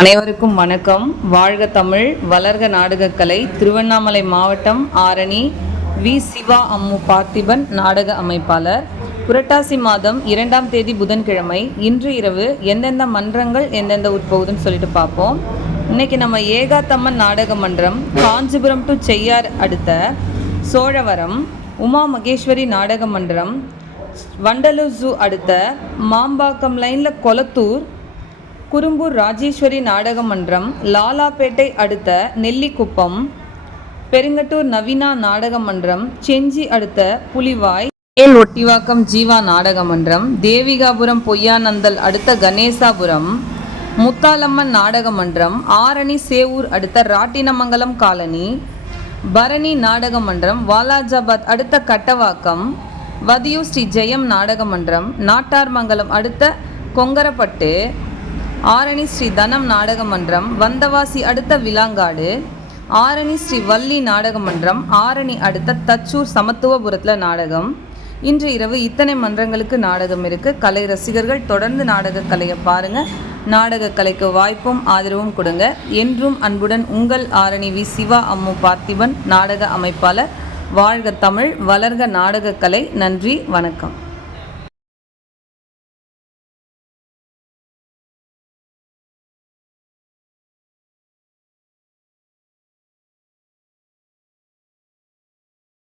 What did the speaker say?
அனைவருக்கும் வணக்கம். வாழ்க தமிழ், வளர்க நாடகக்கலை. திருவண்ணாமலை மாவட்டம் ஆரணி வி. சிவா அம்மு பார்த்திபன் நாடக அமைப்பாளர். புரட்டாசி மாதம் 2ஆம் தேதி புதன்கிழமை இன்று இரவு எந்தெந்த மன்றங்கள் எந்தெந்த உட்பகுதுன்னு சொல்லிட்டு பார்ப்போம். இன்னைக்கு நம்ம ஏகாத்தம்மன் நாடக மன்றம், காஞ்சிபுரம் டு செய்யார் அடுத்த சோழவரம், உமா மகேஸ்வரி நாடக மன்றம், வண்டலூர் ஜூ அடுத்த மாம்பாக்கம் லைனில் கொளத்தூர், குறும்பூர் ராஜேஸ்வரி நாடக மன்றம், லாலாப்பேட்டை அடுத்த நெல்லிக்குப்பம், பெருங்கட்டூர் நவீனா நாடக மன்றம், செஞ்சி அடுத்த புலிவாய், ஒட்டிவாக்கம் ஜீவா நாடக மன்றம், தேவிகாபுரம் பொய்யானந்தல் அடுத்த கணேசாபுரம், முத்தாலம்மன் நாடக மன்றம், ஆரணி சேவூர் அடுத்த ராட்டினமங்கலம் காலனி, பரணி நாடக மன்றம், வாலாஜாபாத் அடுத்த கட்டவாக்கம், வதியூர் ஸ்ரீ ஜெயம் நாடக மன்றம், நாட்டார்மங்கலம் அடுத்த கொங்கரப்பட்டு, ஆரணி ஸ்ரீ தனம் நாடக மன்றம், வந்தவாசி அடுத்த விலாங்காடு, ஆரணி ஸ்ரீ வள்ளி நாடக மன்றம், ஆரணி அடுத்த தச்சூர் சமத்துவபுரத்தில் நாடகம். இன்று இரவு இத்தனை மன்றங்களுக்கு நாடகம் இருக்குது. கலை ரசிகர்கள் தொடர்ந்து நாடக கலையை பாருங்கள். நாடக கலைக்கு வாய்ப்பும் ஆதரவும் கொடுங்க. என்றும் அன்புடன் உங்கள் ஆரணி வி. சிவா அம்மு பார்த்திபன் நாடக அமைப்பாளர். வாழ்க தமிழ், வளர்க நாடக கலை. நன்றி, வணக்கம்.